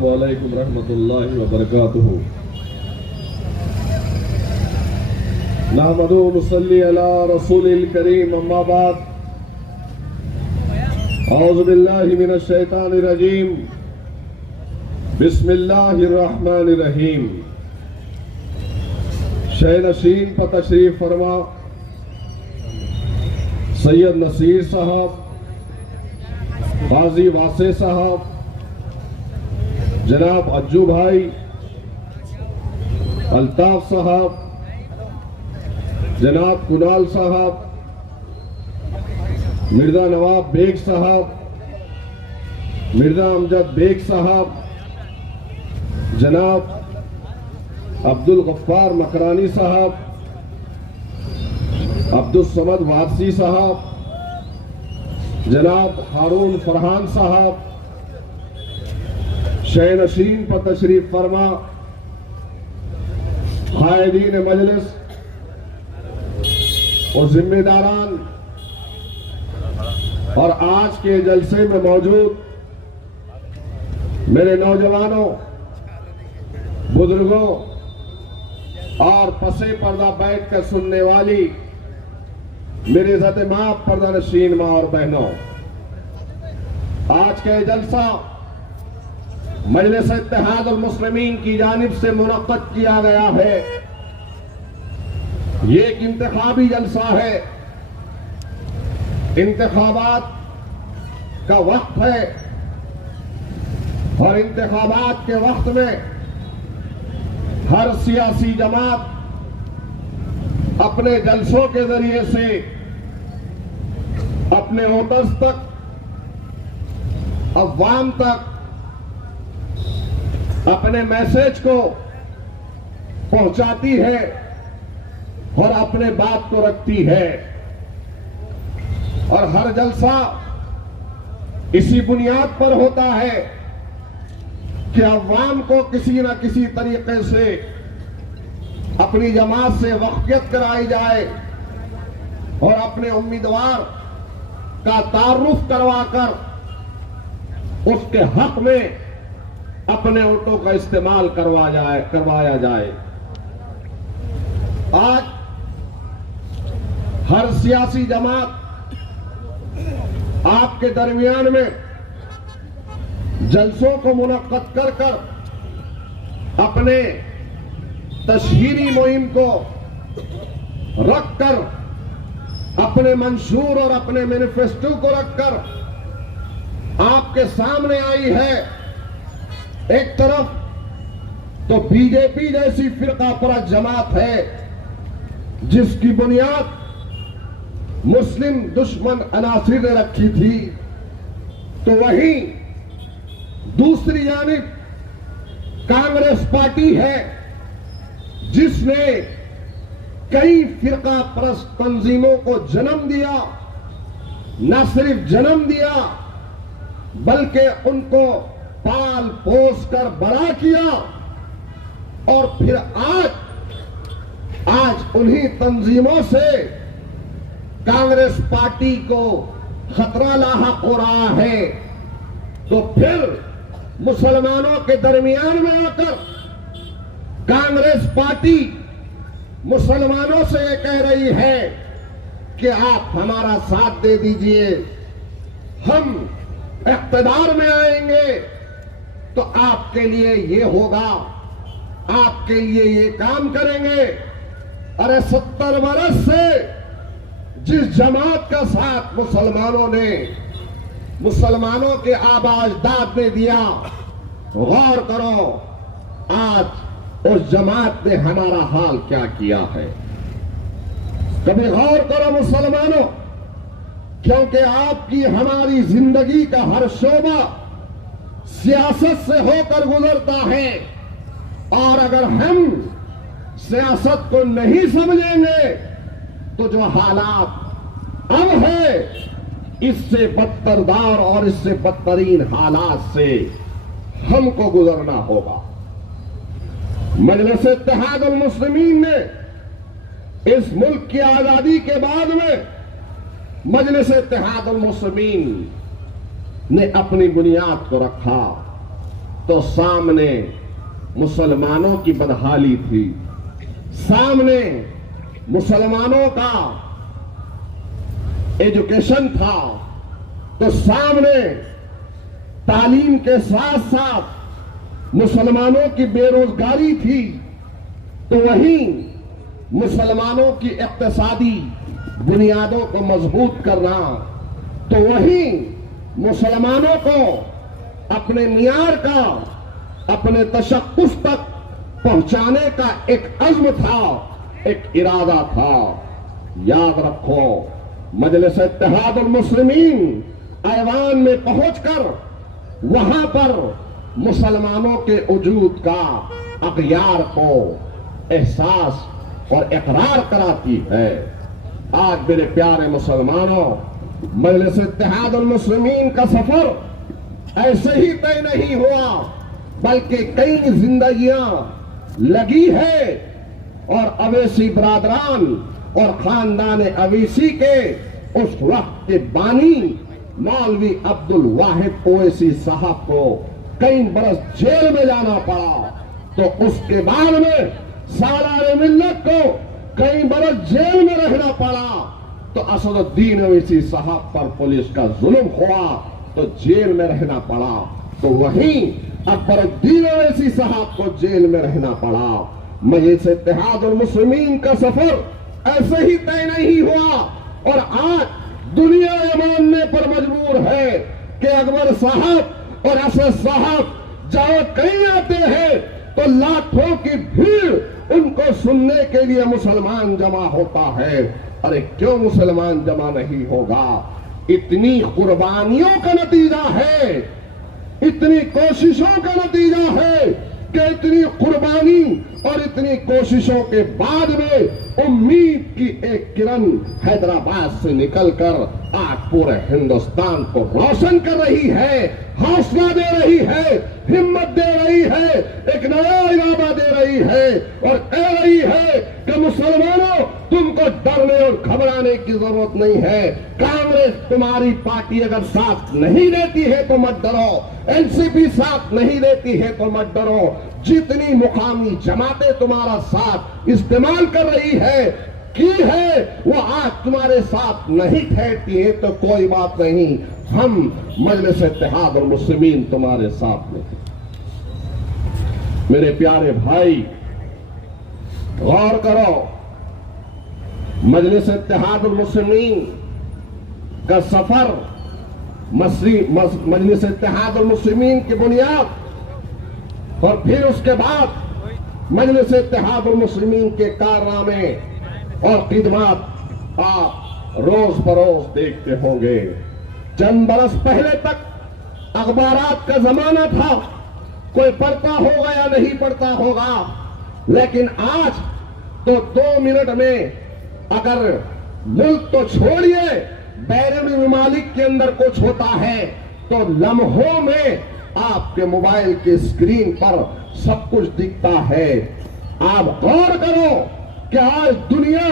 वालेकुम रहमतुल्लाहि व बरकातुहू। नहमदुहु व नुसल्ली अला रसूलिल करीम, अम्मा बाद। औज़ु बिल्लाहि मिनश शैतानिर रजीम, बिस्मिल्लाहिर रहमानिर रहीम। शह नशीन पर तशरीफ फरमा सैयद नसीर साहब, गाजी वासे साहब, जनाब अज्जू भाई, अल्ताफ साहब, जनाब कुनाल साहब, मिर्जा नवाब बेग साहब, मिर्जा अमजद बेग साहब, जनाब अब्दुल गफ्फार मकरानी साहब, अब्दुल समद वारसी साहब, जनाब हारून फरहान साहब, शह नशीन पर तशरीफ फरमा कायदीन मजलिस और जिम्मेदारान और आज के जलसे में मौजूद मेरे नौजवानों, बुजुर्गों और पसे पर्दा बैठ कर सुनने वाली मेरे इज़्ज़त माफ पर्दा नशीन माँ और बहनों, आज का जलसा मजलिस इत्तेहाद अल मुस्लिमीन की जानिब से मुनक्कद किया गया है। ये एक इंतखाबी जलसा है, इंतखाबात का वक्त है और इंतखाबात के वक्त में हर सियासी जमात अपने जलसों के जरिए से अपने वोटर्स तक, अवाम तक अपने मैसेज को पहुंचाती है और अपने बात को रखती है। और हर जलसा इसी बुनियाद पर होता है कि अवाम को किसी न किसी तरीके से अपनी जमात से वाकियत कराई जाए और अपने उम्मीदवार का तारुफ करवाकर उसके हक में अपने वोटों का इस्तेमाल करवाया जाए। आज हर सियासी जमात आपके दरमियान में जलसों को मुनक्कद कर कर अपने तशहीरी मुहिम को रखकर, अपने मंशूर और अपने मैनिफेस्टो को रखकर आपके सामने आई है। एक तरफ तो बीजेपी जैसी फिरका परस्त जमात है जिसकी बुनियाद मुस्लिम दुश्मन अनासिर ने रखी थी, तो वहीं दूसरी जानिब कांग्रेस पार्टी है जिसने कई फिरका परस्त तंजीमों को जन्म दिया। न सिर्फ जन्म दिया बल्कि उनको पाल पोस कर बड़ा किया और फिर आज उन्हीं तंजीमों से कांग्रेस पार्टी को खतरा लाहक हो रहा है। तो फिर मुसलमानों के दरमियान में आकर कांग्रेस पार्टी मुसलमानों से ये कह रही है कि आप हमारा साथ दे दीजिए, हम इख्तिदार में आएंगे तो आपके लिए ये होगा, आपके लिए ये काम करेंगे। अरे 70 बरस से जिस जमात का साथ मुसलमानों के आबाजदाद ने दिया, गौर करो आज उस जमात ने हमारा हाल क्या किया है। कभी गौर करो मुसलमानों, क्योंकि आपकी हमारी जिंदगी का हर शोबा सियासत से होकर गुजरता है और अगर हम सियासत को नहीं समझेंगे तो जो हालात अब है इससे बदतरदार और इससे बदतरीन हालात से हमको गुजरना होगा। मजलिस इत्तेहाद अल मुस्लिमीन ने इस मुल्क की आजादी के बाद में मजलिस इत्तेहाद अल मुस्लिमीन ने अपनी बुनियाद को रखा तो सामने मुसलमानों की बदहाली थी, सामने मुसलमानों का एजुकेशन था, तो सामने तालीम के साथ साथ मुसलमानों की बेरोजगारी थी, तो वहीं मुसलमानों की इक्तिसादी बुनियादों को मजबूत करना, तो वहीं मुसलमानों को अपने मियार का, अपने तशक्कुस तक पहुंचाने का एक अज़्म था, एक इरादा था। याद रखो, मजलिस इत्तेहादुल मुस्लिमीन ऐवान में पहुंचकर वहां पर मुसलमानों के वजूद का अग़यार को एहसास और इकरार कराती है। आज मेरे प्यारे मुसलमानों, मजलिस इत्तेहादुल मुस्लिमीन का सफर ऐसे ही तय नहीं हुआ, बल्कि कई जिंदगियां लगी है और अवैसी बरादरान और खानदान अवैसी के उस वक्त के बानी मौलवी अब्दुल वाहिद ओवैसी साहब को कई बरस जेल में जाना पड़ा, तो उसके बाद में सालारे मिल्लत को कई बरस जेल में रहना पड़ा। तो असदुद्दीन ओवैसी साहब पर पुलिस का जुल्म हुआ तो जेल में रहना पड़ा, तो वहीं अकबरुद्दीन ओवैसी साहब को जेल में रहना पड़ा। मजलिस इत्तेहादुल मुस्लिमीन का सफर ऐसे ही तय नहीं हुआ और आज दुनिया ये मानने पर मजबूर है कि अकबर साहब और असद साहब जहां कहीं आते हैं तो लाखों की भीड़ उनको सुनने के लिए मुसलमान जमा होता है। अरे क्यों मुसलमान जमा नहीं होगा? इतनी कुर्बानियों का नतीजा है, इतनी कोशिशों का नतीजा है कि इतनी कुर्बानी और इतनी कोशिशों के बाद में उम्मीद की एक किरण हैदराबाद से निकलकर आज पूरे हिंदुस्तान को रोशन कर रही है, हौसला दे रही है, हिम्मत दे रही है, एक नया इरादा दे रही है और कह रही है कि मुसलमानों, तुमको डरने और घबराने की जरूरत नहीं है। कांग्रेस तुम्हारी पार्टी अगर साथ नहीं देती है तो मत डरो, एनसीपी साथ नहीं देती है तो मत डरो, जितनी मुकामी जमातें तुम्हारा साथ इस्तेमाल कर रही है की है वो आज तुम्हारे साथ नहीं ठहरती है तो कोई बात नहीं, हम मजलिस इत्तेहादुल मुस्लिमीन तुम्हारे साथ में। मेरे प्यारे भाई, गौर करो, मजलिस इत्तेहादुल मुस्लिमीन का सफर मजलिस इत्तेहादुल मुस्लिमीन की बुनियाद और फिर उसके बाद मजलिस इत्तेहादुल मुस्लिमीन के कारनामे और खिदमत आप रोज बरोज देखते होंगे। चंद बरस पहले तक अखबारात का जमाना था, कोई पढ़ता होगा या नहीं पढ़ता होगा, लेकिन आज तो 2 मिनट में अगर मुल्क तो छोड़िए बैरूनी ममालिक के अंदर कुछ होता है तो लम्हों में आपके मोबाइल के स्क्रीन पर सब कुछ दिखता है। आप गौर करो कि आज दुनिया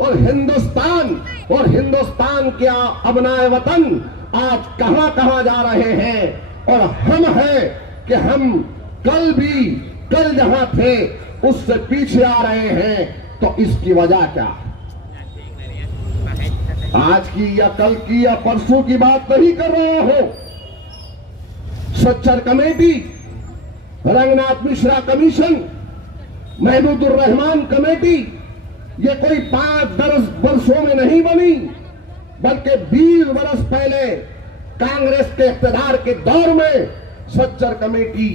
और हिंदुस्तान के अबनाए वतन आज कहां कहां जा रहे हैं और हम हैं कि हम कल जहां थे उससे पीछे आ रहे हैं। तो इसकी वजह क्या? आज की या कल की या परसों की बात नहीं कर रहा हूं। Sachar committee, Ranganath Mishra commission, Mahmoodur Rahman committee, ये कोई 5-10 वर्षों में नहीं बनी, बल्कि 20 वर्ष पहले कांग्रेस के इख्तियार के दौर में सच्चर कमेटी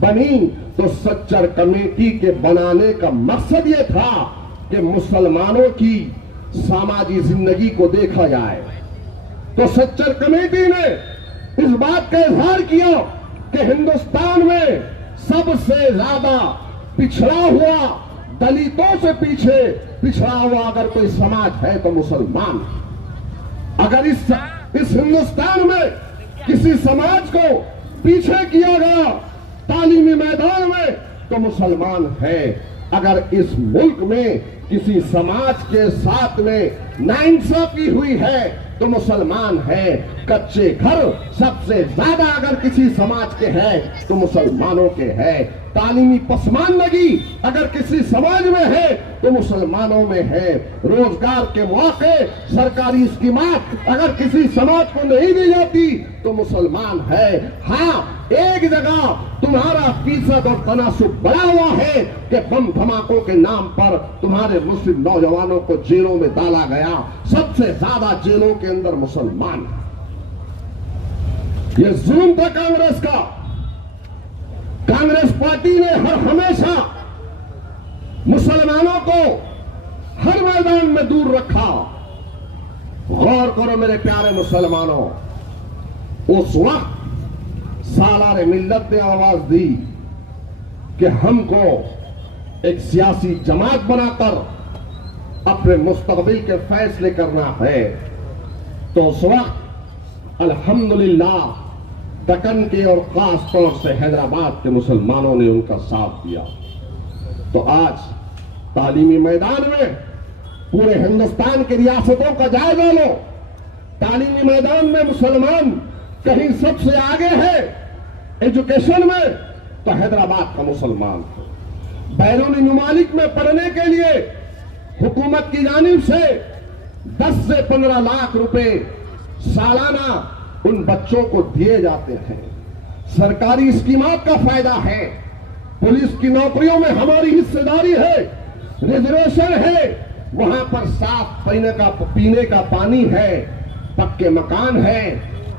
बनी। तो सच्चर कमेटी के बनाने का मकसद ये था कि मुसलमानों की सामाजिक जिंदगी को देखा जाए। तो सच्चर कमेटी ने इस बात का इजहार किया कि हिंदुस्तान में सबसे ज्यादा पिछड़ा हुआ, दलितों से पीछे पिछड़ा हुआ अगर कोई समाज है तो मुसलमान। अगर इस हिंदुस्तान में किसी समाज को पीछे किया गया तालीमी मैदान में तो मुसलमान है। अगर इस मुल्क में किसी समाज के साथ में नाइंसाफी हुई है तो मुसलमान है। कच्चे घर सबसे ज्यादा अगर किसी समाज के हैं तो मुसलमानों के हैं। तालीमी पसमानदगी अगर किसी समाज में है तो मुसलमानों में है। रोजगार के मौके, सरकारी स्कीमात अगर किसी समाज को नहीं दी जाती तो मुसलमान है। हाँ, एक जगह तुम्हारा फीसद और तनासुब बढ़ा हुआ है कि बम धमाकों के नाम पर तुम्हारे मुस्लिम नौजवानों को जेलों में डाला गया। सबसे ज्यादा जेलों के अंदर मुसलमान। ये जुल्म था कांग्रेस का। कांग्रेस पार्टी ने हमेशा मुसलमानों को हर मैदान में दूर रखा। गौर करो मेरे प्यारे मुसलमानों, उस वक्त सालारे मिल्लत ने आवाज दी कि हमको एक सियासी जमात बनाकर अपने मुस्तकबिल के फैसले करना है। तो उस वक्त अल्हम्दुलिल्लाह दक्कन के और खास तौर से हैदराबाद के मुसलमानों ने उनका साथ दिया। तो आज तालीमी मैदान में पूरे हिंदुस्तान की रियासतों का जायजा लो। तालीमी मैदान में मुसलमान कहीं सबसे आगे है। एजुकेशन में तो हैदराबाद का मुसलमान है। बैरूनी ममालिक में पढ़ने के लिए हुकूमत की जानिब से 10 से 15 लाख रुपए सालाना उन बच्चों को दिए जाते हैं। सरकारी स्कीमात का फायदा है। पुलिस की नौकरियों में हमारी हिस्सेदारी है, रिजर्वेशन है। वहां पर साफ पीने का पानी है, पक्के मकान है,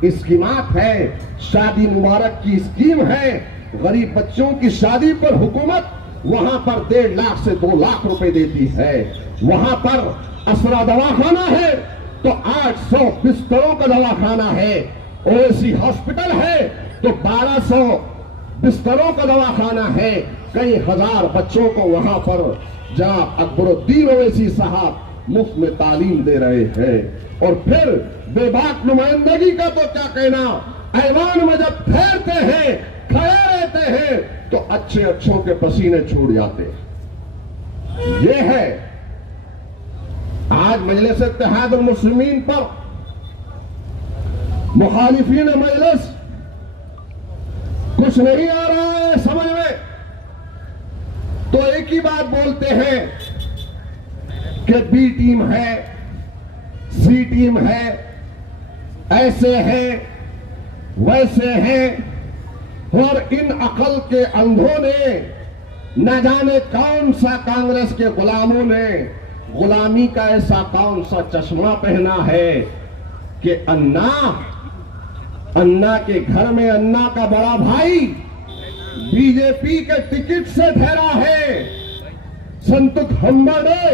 स्कीमात है, शादी मुबारक की स्कीम है। गरीब बच्चों की शादी पर हुकूमत वहां पर 1.5 लाख से 2 लाख रुपए देती है। वहां पर असरा दवाखाना है तो 800 बिस्तरों का दवाखाना है। ओएसी हॉस्पिटल है तो 1200 बिस्तरों का दवाखाना है। कई हजार बच्चों को वहां पर जनाब अकबरुद्दीन ओवैसी साहब मुफ्त में तालीम दे रहे हैं। और फिर बेबाक नुमाइंदगी का तो क्या कहना, ऐवान में जब ठहरते हैं, खड़े रहते हैं तो अच्छे अच्छों के पसीने छूट जाते हैं। ये है आज मजलिस इत्तेहादुल मुस्लिमीन पर मुखालिफीन मजलिस कुछ नहीं आ रहा है समझ में, तो एक ही बात बोलते हैं कि बी टीम है, सी टीम है, ऐसे है, वैसे है। और इन अकल के अंधों ने न जाने कौन सा कांग्रेस के गुलामों ने गुलामी का ऐसा कौन सा चश्मा पहना है कि अन्ना के घर में अन्ना का बड़ा भाई बीजेपी के टिकट से ठहरा है। संतुक हम्बड़े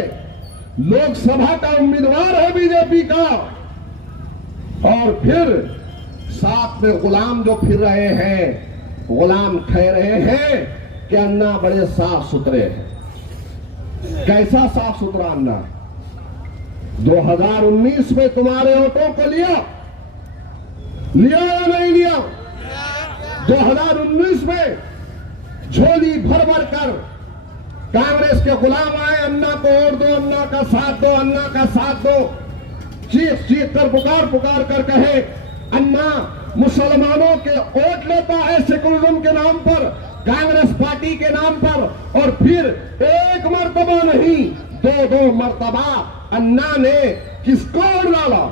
लोकसभा का उम्मीदवार है बीजेपी का। और फिर साथ में गुलाम जो फिर रहे हैं, गुलाम कह रहे हैं कि अन्ना बड़े साफ सुथरे हैं। कैसा साफ सुथरा अन्ना? 2019 में तुम्हारे वोटों को लिया या नहीं लिया? 2019 में झोली भर भर कर कांग्रेस के गुलाम आए, अन्ना को वोट दो, अन्ना का साथ दो, अन्ना का साथ दो। चीख चीख कर पुकार पुकार कर कहे अन्ना मुसलमानों के वोट लेता है सेकुलरिज्म के नाम पर, कांग्रेस पार्टी के नाम पर। और फिर एक मर्तबा नहीं, 2 मर्तबा अन्ना ने किसको वोट डाला?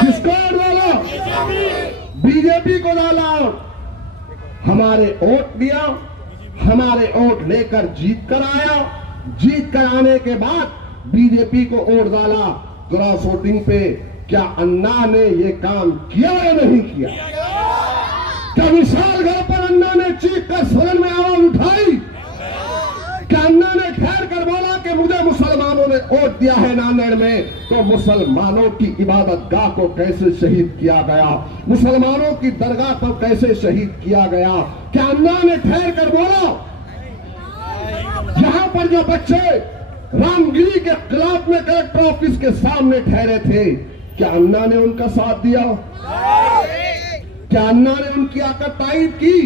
किसको वोट डाला? बीजेपी को डाला। हमारे वोट दिया, हमारे वोट लेकर जीत कर आया। जीत कर आने के बाद बीजेपी को वोट डाला क्रॉस वोटिंग पे। क्या अन्ना ने ये काम किया या नहीं किया? क्या विशाल घर पर अन्ना ने चीख कर सदन में आवाज उठाई? क्या अन्ना ने ठहर कर बोला कि मुझे मुसलमानों ने वोट दिया है नांदेड़ में, तो मुसलमानों की इबादत गाह को कैसे शहीद किया गया, मुसलमानों की दरगाह को कैसे शहीद किया गया? क्या अन्ना ने ठहर कर बोला? यहां पर जो बच्चे रामगिरी के खिलाफ में कलेक्टर ऑफिस के सामने ठहरे थे, क्या अन्ना ने उनका साथ दिया? क्या अन्ना ने उनकी आकर तायद की?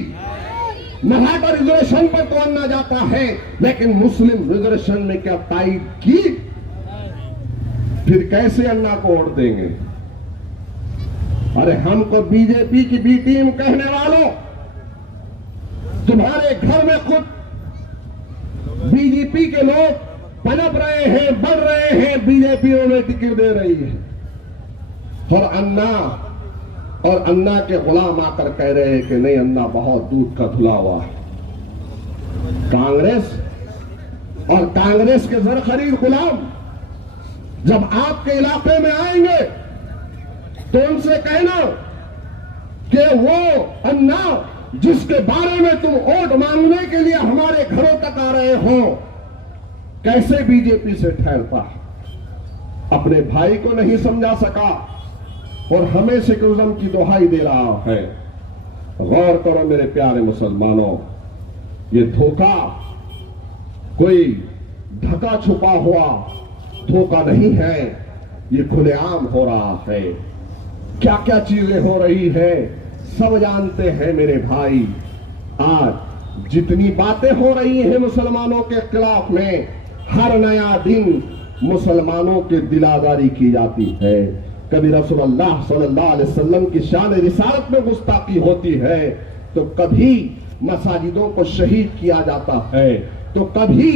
मराठा रिजर्वेशन पर तो अन्ना जाता है, लेकिन मुस्लिम रिजर्वेशन में क्या तायद की? फिर कैसे अन्ना को वोट देंगे? अरे हमको बीजेपी की बी टीम कहने वालों, तुम्हारे घर में खुद बीजेपी के लोग पनप रहे हैं, बढ़ रहे हैं, बीजेपी उन्हें टिकट दे रही है, और अन्ना के गुलाम आकर कह रहे हैं कि नहीं, अन्ना बहुत दूध का धुला हुआ है। कांग्रेस और कांग्रेस के जर खरीद गुलाम जब आपके इलाके में आएंगे तो उनसे कहना कि वो अन्ना जिसके बारे में तुम वोट मांगने के लिए हमारे घरों तक आ रहे हो, कैसे बीजेपी से ठहरता है, अपने भाई को नहीं समझा सका और हमें सेक्युलरिज्म की दुहाई दे रहा है। गौर करो मेरे प्यारे मुसलमानों, ये धोखा कोई ढका छुपा हुआ धोखा नहीं है, ये खुलेआम हो रहा है। क्या क्या चीजें हो रही है सब जानते हैं मेरे भाई। आज जितनी बातें हो रही हैं मुसलमानों के खिलाफ में, हर नया दिन मुसलमानों की दिलादारी की जाती है। कभी रसूलुल्लाह सल्लल्लाहु अलैहि वसल्लम की शान रिसालत में गुस्ताखी होती है, तो कभी मसाजिदों को शहीद किया जाता है, तो कभी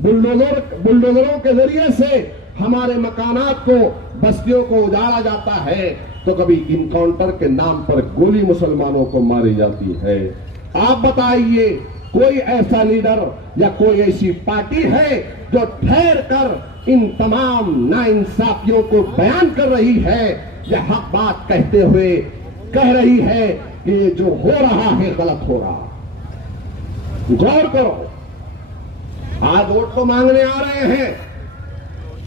बुलडोजरों के जरिए से हमारे मकानात को, बस्तियों को उजाड़ा जाता है, तो कभी इनकाउंटर के नाम पर गोली मुसलमानों को मारी जाती है। आप बताइए, कोई ऐसा लीडर या कोई ऐसी पार्टी है जो ठहर कर इन तमाम नाइंसाफियों को बयान कर रही है या हक बात कहते हुए कह रही है कि जो हो रहा है गलत हो रहा? गौर करो, आज वोट तो मांगने आ रहे हैं,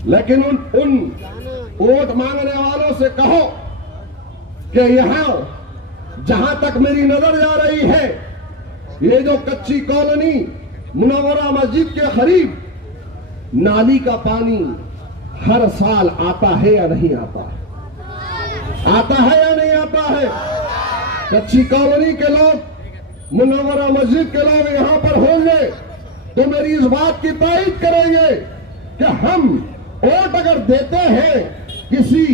लेकिन उन वोट मांगने वालों से कहो कि यहां जहां तक मेरी नजर जा रही है, ये जो कच्ची कॉलोनी मुनव्वरा मस्जिद के करीब नाली का पानी हर साल आता है या नहीं आता है? आता है या नहीं आता है? कच्ची कॉलोनी के लोग, मुनव्वरा मस्जिद के लोग यहां पर होंगे तो मेरी इस बात की तारीफ करेंगे कि हम वोट अगर देते हैं किसी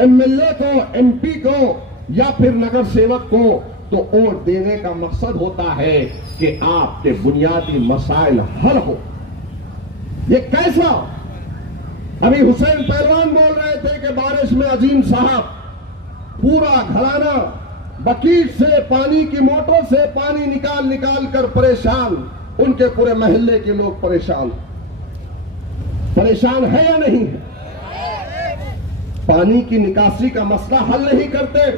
एमएलए को, एमपी को या फिर नगर सेवक को, तो वोट देने का मकसद होता है कि आपके बुनियादी मसाइल हल हो। ये कैसा? अभी हुसैन पहलवान बोल रहे थे कि बारिश में अजीम साहब पूरा घराना बकीट से, पानी की मोटर से पानी निकाल कर परेशान, उनके पूरे मोहल्ले के लोग परेशान है या नहीं है? पानी की निकासी का मसला हल नहीं करते,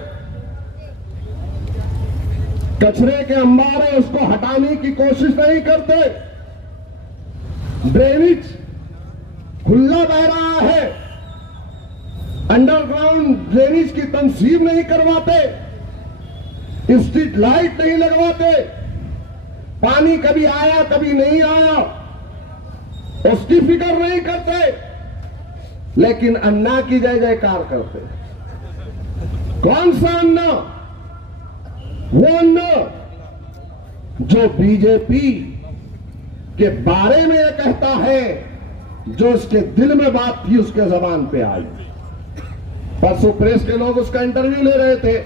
कचरे के अंबार है उसको हटाने की कोशिश नहीं करते, ड्रेनेज खुला बह रहा है, अंडरग्राउंड ड्रेनेज की तंसीब नहीं करवाते, स्ट्रीट लाइट नहीं लगवाते, पानी कभी आया कभी नहीं आया उसकी फिक्र नहीं करते, लेकिन अन्ना की जय जयकार करते। कौन सा अन्ना? वो अन्ना जो बीजेपी के बारे में यह कहता है, जो उसके दिल में बात थी उसके जबान पे आई। परसों प्रेस के लोग उसका इंटरव्यू ले रहे थे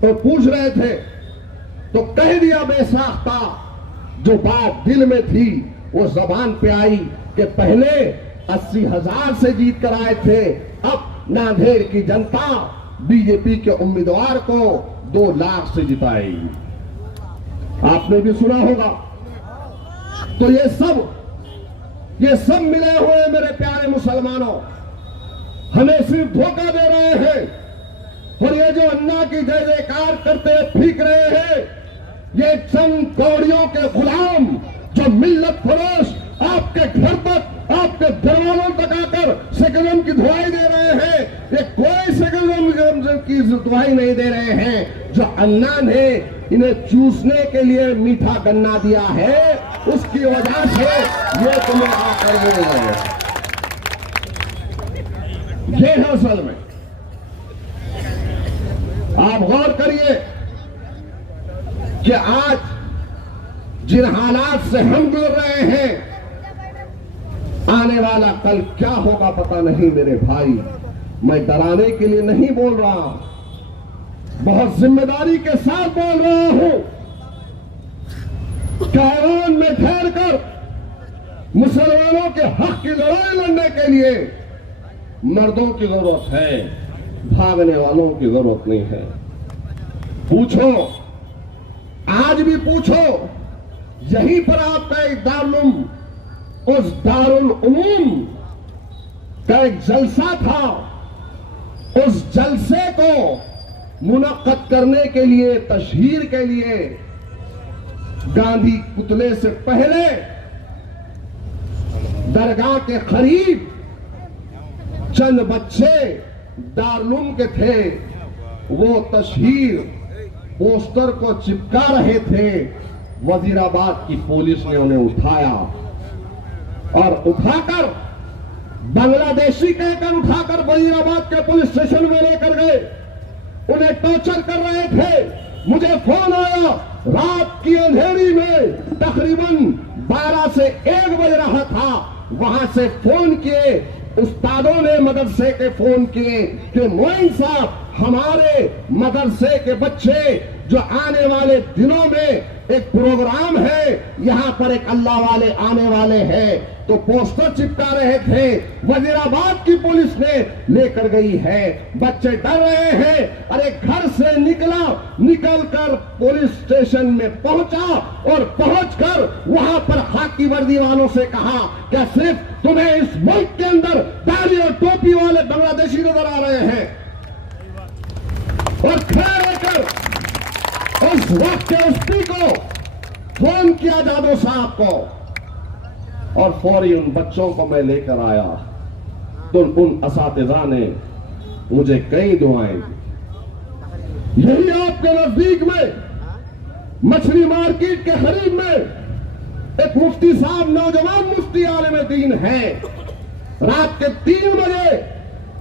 तो पूछ रहे थे, तो कह दिया बेसाख्ता, जो बात दिल में थी वो जबान पे आई कि पहले 80,000 से जीत कर आए थे, अब नांदेड़ की जनता बीजेपी के उम्मीदवार को 2 लाख से जिताएगी। आपने भी सुना होगा। तो ये सब मिले हुए मेरे प्यारे मुसलमानों हमें सिर्फ धोखा दे रहे हैं, और ये जो अन्ना की जय जयकार करते फीक रहे हैं, ये चंद कौड़ियों के गुलाम जो मिल्लत फरोश आपके घर तक, आपके दरवाजों तक आकर सेकुलरिज्म की दुहाई दे रहे हैं, ये कोई सेकुलरिज्म की दुहाई नहीं दे रहे हैं। जो अन्ना ने इन्हें चूसने के लिए मीठा गन्ना दिया है, उसकी वजह से ये तुम्हें आकर मिल रहे हैं। ये है असल में। आप गौर करिए कि आज जिन हालात से हम गुजर रहे हैं, आने वाला कल क्या होगा पता नहीं मेरे भाई। मैं डराने के लिए नहीं बोल रहा, बहुत जिम्मेदारी के साथ बोल रहा हूं। कैवान में ठहर कर मुसलमानों के हक की लड़ाई लड़ने के लिए मर्दों की जरूरत है, भागने वालों की जरूरत नहीं है। पूछो, आज भी पूछो, यहीं पर आपका एक दारुल, उस दारुल उलूम का एक जलसा था। उस जलसे को मुनक्कद करने के लिए, तशहीर के लिए, गांधी पुतले से पहले दरगाह के करीब चंद बच्चे दारुल के थे। वो तशहीर पोस्टर को चिपका रहे थे। वजीराबाद की पुलिस ने उन्हें उठाया और उठाकर, बांग्लादेशी कहकर उठाकर वजीराबाद के पुलिस स्टेशन में लेकर गए। उन्हें टॉर्चर कर रहे थे। मुझे फोन आया रात की अंधेरी में, तकरीबन 12 से 1 बज रहा था। वहां से फोन किए, उस्तादों ने मदरसे के फोन किए कि मोइन साहब, हमारे मदरसे के बच्चे जो आने वाले दिनों में एक प्रोग्राम है, यहां पर एक अल्लाह वाले आने वाले हैं। तो पोस्टर चिपका रहे थे। वजीराबाद की पुलिस ने लेकर गई है। बच्चे डर रहे हैं। अरे घर से निकलकर पुलिस स्टेशन में पहुंचा और पहुंचकर वहां पर खाकी वर्दी वालों से कहा, क्या सिर्फ तुम्हें इस मुल्क के अंदर दाढ़ी और टोपी वाले बांग्लादेशी नजर आ रहे हैं? और खड़े रहकर उस वक्त के एसपी को फोन किया जादव साहब को, और फौरी उन बच्चों को मैं लेकर आया। तो उन असातिज़ा ने मुझे कई दुआएं दी। यही आपके नजदीक में मछली मार्केट के करीब में एक मुफ्ती साहब, नौजवान मुफ्ती आलिम दीन है। रात के 3 बजे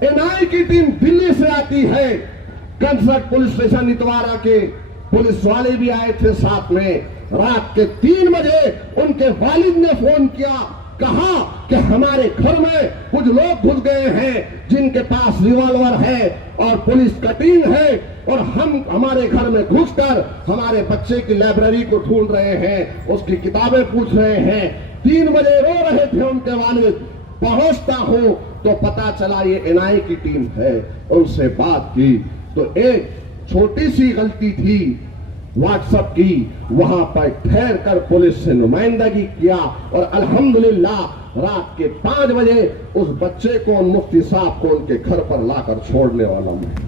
एनआई की टीम दिल्ली से आती है। कंसर्ट पुलिस स्टेशन इतवारा के पुलिस वाले भी आए थे साथ में। रात के 3 बजे उनके वालिद ने फोन किया, कहा कि हमारे घर में कुछ लोग घुस गए हैं जिनके पास रिवॉल्वर है और पुलिस का टीम है, और हम हमारे घर में घुसकर हमारे बच्चे की लाइब्रेरी को ढूंढ रहे हैं, उसकी किताबें पूछ रहे हैं। 3 बजे रो रहे थे उनके वालिद। पहुंचता हूं तो पता चला ये एनआई की टीम है। उनसे बात की तो एक छोटी सी गलती थी व्हाट्सएप की। वहां पर ठहर कर पुलिस से नुमाइंदगी किया और अल्हम्दुलिल्लाह रात के 5 बजे उस बच्चे को, मुफ्ती साहब को उनके घर पर लाकर छोड़ने वाला हूं।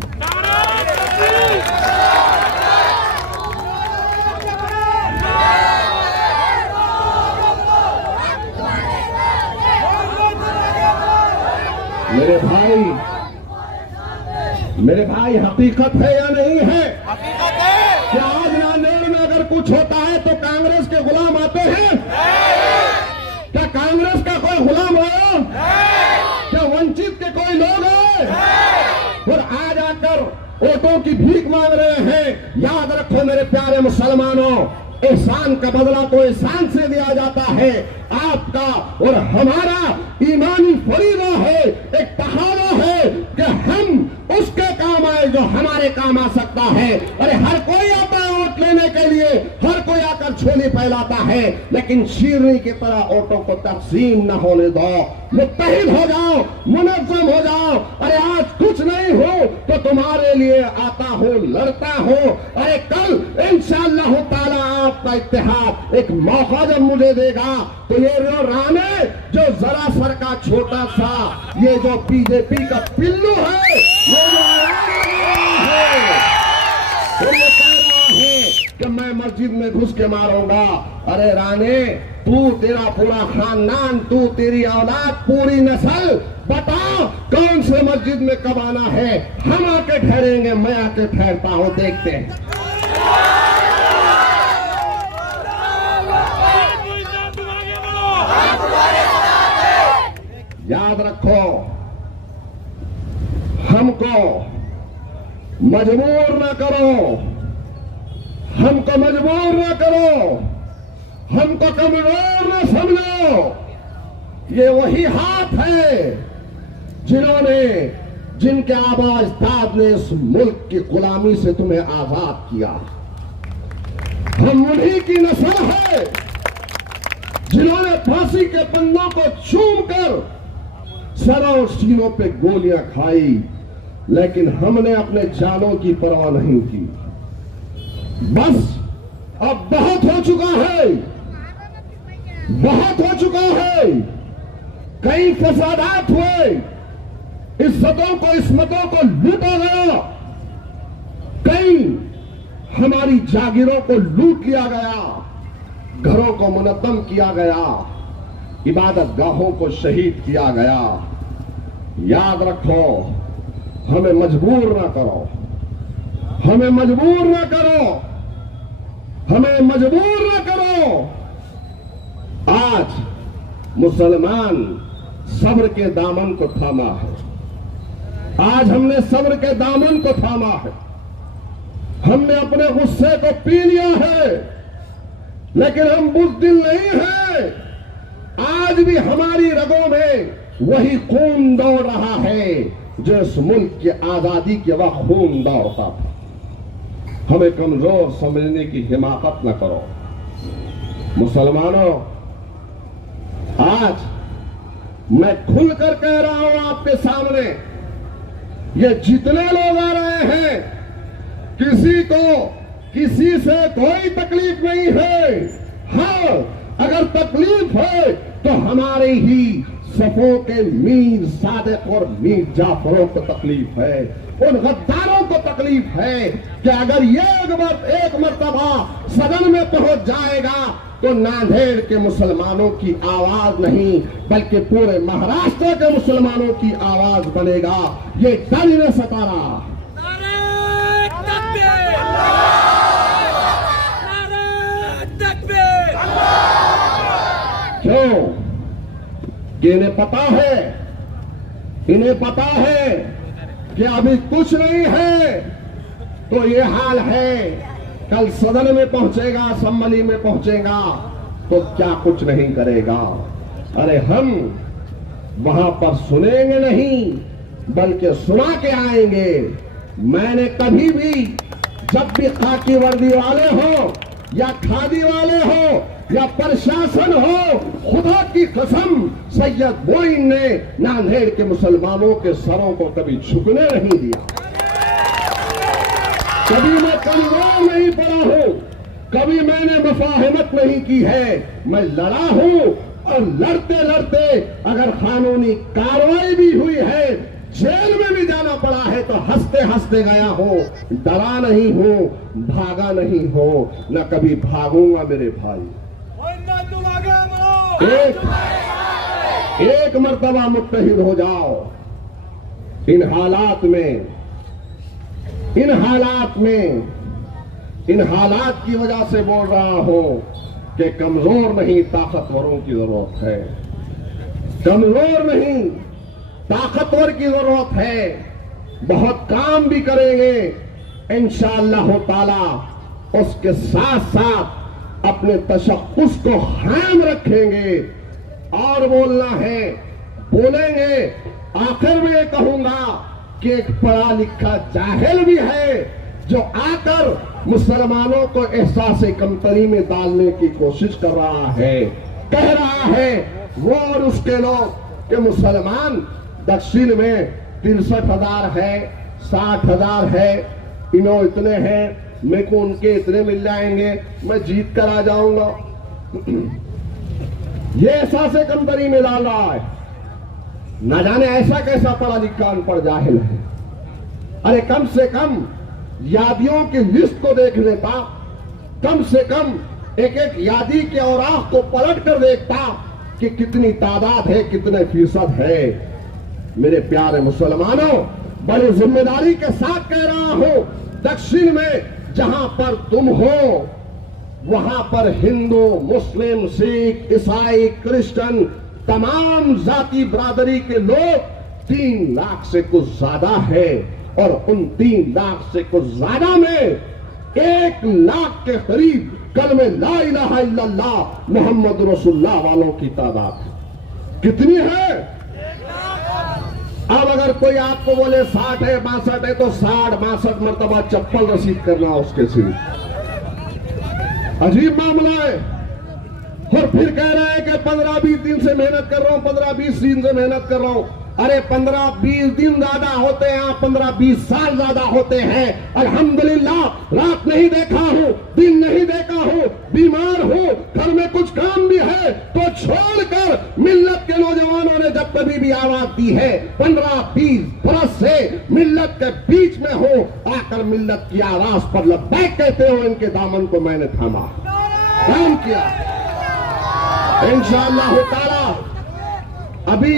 मेरे भाई हकीकत है या नहीं है? क्या आज नांदेड़ में अगर कुछ होता है तो कांग्रेस के गुलाम आते हैं? क्या कांग्रेस का कोई गुलाम आया? क्या वंचित के कोई लोग हैं? और आज आकर वोटों की भीख मांग रहे हैं। याद रखो मेरे प्यारे मुसलमानों, एहसान का बदला तो एहसान से दिया जाता है। आपका और हमारा ईमानी फरीदा है, एक तकाज़ा है कि हम उसके काम आए जो हमारे काम आ सकता है। अरे हर कोई आता है वोट लेने के लिए, हर कोई आकर झोली फैलाता है, लेकिन शेरनी की तरह वोटों को तकसीम न होने दो। मुत्तहिद हो जाओ, मुनज़्ज़म हो जाओ। अरे आज कुछ नहीं हो तो तुम्हारे लिए आता हूं, लड़ता हूं। अरे कल इंशाअल्लाह ताला आपका इत्तेहाद एक मौका जब मुझे देगा तो ये जो राणे, जो जरा सर का छोटा सा, ये जो बीजेपी का पिल्लू है, ये जो है, तो ये कह रहा है कि मैं मस्जिद में घुस के मारूंगा। अरे राणे, तू, तेरा पूरा खानदान, तू, तेरी औलाद, पूरी नस्ल, बताओ कौन से मस्जिद में कब आना है? हम आके ठहरेंगे, मैं आके ठहरता हूं, देखते हैं। याद रखो, हमको मजबूर न करो, हमको मजबूर न करो। हमको कमजोर न समझो। ये वही हाथ है जिनके आबाजदाद ने इस मुल्क की गुलामी से तुम्हें आजाद किया। हम उन्हीं की नस्ल है जिन्होंने फांसी के फंदों को चूमकर सरों और सीनों पे गोलियां खाई, लेकिन हमने अपने जानों की परवाह नहीं की। बस अब बहुत हो चुका है, बहुत हो चुका है। कई फसादात हुए, इज्जतों को इस्मतों को लूटा गया, कई हमारी जागीरों को लूट लिया गया, घरों को मुनद्दम किया गया, इबादत गाहों को शहीद किया गया। याद रखो, हमें मजबूर ना करो, हमें मजबूर ना करो, हमें मजबूर ना करो। आज मुसलमान सब्र के दामन को थामा है, आज हमने सब्र के दामन को थामा है, हमने अपने गुस्से को पी लिया है, लेकिन हम बुज़दिल नहीं हैं। आज भी हमारी रगों में वही खून दौड़ रहा है जो इस मुल्क की आजादी के वक्त खून दौड़ता था। हमें कमजोर समझने की हिमाकत न करो। मुसलमानों, आज मैं खुलकर कह रहा हूं आपके सामने, ये जितने लोग आ रहे हैं, किसी से कोई तकलीफ नहीं है। हाँ, अगर तकलीफ है तो हमारे ही सफों के मीर सादिक और मीर जाफरों को तकलीफ है, उन गद्दारों को तकलीफ है कि अगर ये एक मर्तबा सदन में पहुंच जाएगा तो नांदेड़ के मुसलमानों की आवाज नहीं बल्कि पूरे महाराष्ट्र के मुसलमानों की आवाज बनेगा। ये डर इन्हें सता रहा। क्यों? कि इन्हें पता है कि अभी कुछ नहीं है तो ये हाल है, कल सदन में पहुंचेगा, असेंबली में पहुंचेगा तो क्या कुछ नहीं करेगा। अरे हम वहां पर सुनेंगे नहीं बल्कि सुना के आएंगे। मैंने कभी भी, जब भी खाकी वर्दी वाले हो या खादी वाले हो या प्रशासन हो, खुदा की कसम सैयद मोइन ने नांदेड़ के मुसलमानों के सरों को कभी झुकने नहीं दिया। कभी मैं कमजोर नहीं पड़ा हूं, कभी मैंने मुफाहिमत नहीं की है। मैं लड़ा हूं और लड़ते लड़ते अगर कानूनी कार्रवाई भी हुई है, जेल में भी जाना पड़ा है तो हंसते हंसते गया हूं। डरा नहीं हूं, भागा नहीं हो, न कभी भागूंगा मेरे भाई। एक मर्तबा मुत्तहिद हो जाओ। इन हालात की वजह से बोल रहा हूं कि कमजोर नहीं, ताकतवरों की जरूरत है। कमजोर नहीं, ताकतवर की जरूरत है। बहुत काम भी करेंगे इंशाअल्लाह ताला, उसके साथ साथ अपने तशख्खुस को कायम रखेंगे और बोलना है, बोलेंगे। आखिर में ये कहूंगा कि एक पढ़ा लिखा जाहिल भी है जो आकर मुसलमानों को एहसास कमतरी में डालने की कोशिश कर रहा है, कह रहा है वो और उसके लोग कि मुसलमान दक्षिण में 63,000 है, 60,000 है, इन्हों इतने हैं, मेरे को उनके इतने मिल जाएंगे, मैं जीत कर आ जाऊंगा। ये एहसास कमतरी में डाल रहा है। न जाने ऐसा कैसा पढ़ा लिखा अनपढ़ जाहिल है। अरे कम से कम यादियों की लिस्ट को देख लेता, कम से कम एक एक यादी के औराख को पलट कर देखता कि कितनी तादाद है, कितने फीसद है। मेरे प्यारे मुसलमानों, बड़ी जिम्मेदारी के साथ कह रहा हूं, दक्षिण में जहां पर तुम हो वहां पर हिंदू, मुस्लिम, सिख, ईसाई, क्रिश्चियन, तमाम जाति बरादरी के लोग 3 लाख से कुछ ज्यादा है और उन 3 लाख से कुछ ज्यादा में 1 लाख के करीब कल में ला इलाहा इल्लल्लाह मोहम्मद रसूलुल्लाह वालों की तादाद कितनी है? अब अगर कोई आपको बोले 60 है 62 है तो 60 62 मरतबा चप्पल रसीद करना उसके सिर। अजीब मामला है। और फिर कह रहे हैं कि 15-20 दिन से मेहनत कर रहा हूं, 15-20 दिन से मेहनत कर रहा हूं। अरे 15-20 दिन ज्यादा होते हैं, 15-20 साल ज्यादा होते हैं। अल्हम्दुलिल्लाह रात नहीं देखा हूं, दिन नहीं देखा हूं, बीमार हूं, घर में कुछ काम भी है तो छोड़कर मिल्लत के नौजवानों ने जब कभी भी आवाज दी है 15-20 बरस से मिल्लत के बीच में हो, आकर मिल्लत की आवाज पर लब्बैक कहते हो, इनके दामन को मैंने थामा, काम किया। इंशाअल्लाह ताला अभी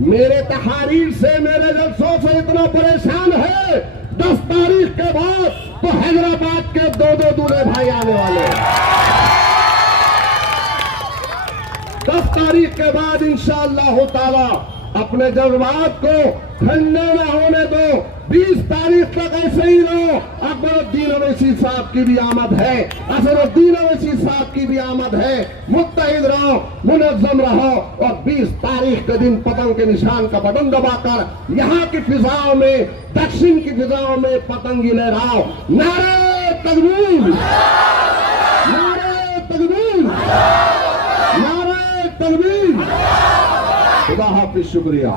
मेरे तहारीर से, मेरे जलसों से इतना परेशान है, 10 तारीख के बाद तो हैदराबाद के 2-2 दूल्हे भाई आने वाले हैं। 10 तारीख के बाद इंशाअल्लाह ताला अपने जज्बात को ठंडा न होने दो, 20 तारीख तक ऐसे ही रहो। अकबरुद्दीन अवैसी साहब की भी आमद है, असरुद्दीन अवैसी साहब की भी आमद है। मुत्तहिद रहो, मुनज़्ज़म रहो और 20 तारीख के दिन पतंग के निशान का बटन दबाकर यहाँ की फिजाओं में, दक्षिण की फिजाओं में पतंग लहराओ। नारे तकबीर, नारे तकबीर, नारे तकबीर। खुदा हाफिज, शुक्रिया।